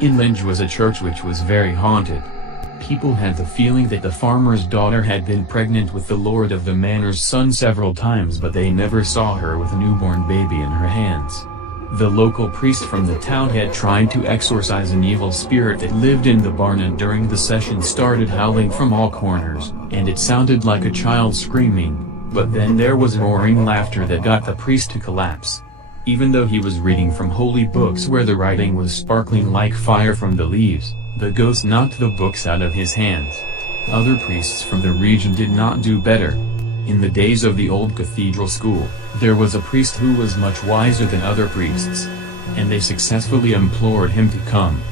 In Linge was a church which was very haunted. People had the feeling that the farmer's daughter had been pregnant with the lord of the manor's son several times, but they never saw her with a newborn baby in her hands. The local priest from the town had tried to exorcise an evil spirit that lived in the barn, and during the session started howling from all corners, and it sounded like a child screaming, but then there was roaring laughter that got the priest to collapse. Even though he was reading from holy books where the writing was sparkling like fire from the leaves, the ghost knocked the books out of his hands. Other priests from the region did not do better. In the days of the old cathedral school, there was a priest who was much wiser than other priests, and they successfully implored him to come.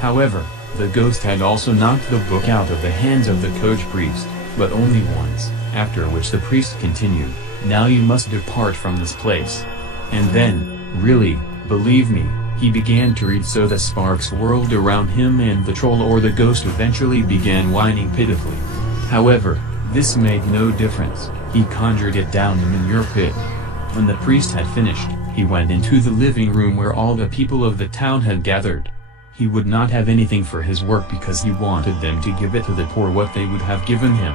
However, the ghost had also knocked the book out of the hands of the coach priest, but only once, after which the priest continued, "Now you must depart from this place." And then, really, believe me, he began to read so the sparks whirled around him, and the troll or the ghost eventually began whining pitifully. However, this made no difference, he conjured it down the manure pit. When the priest had finished, he went into the living room where all the people of the town had gathered. He would not have anything for his work because he wanted them to give it to the poor what they would have given him.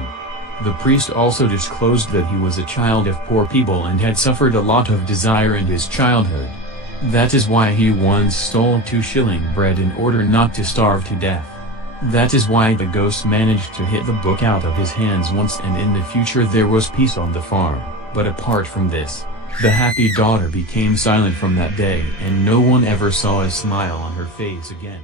The priest also disclosed that he was a child of poor people and had suffered a lot of desire in his childhood. That is why he once stole 2-shilling bread in order not to starve to death. That is why the ghost managed to hit the book out of his hands once, and in the future there was peace on the farm. But apart from this, the happy daughter became silent from that day, and no one ever saw a smile on her face again.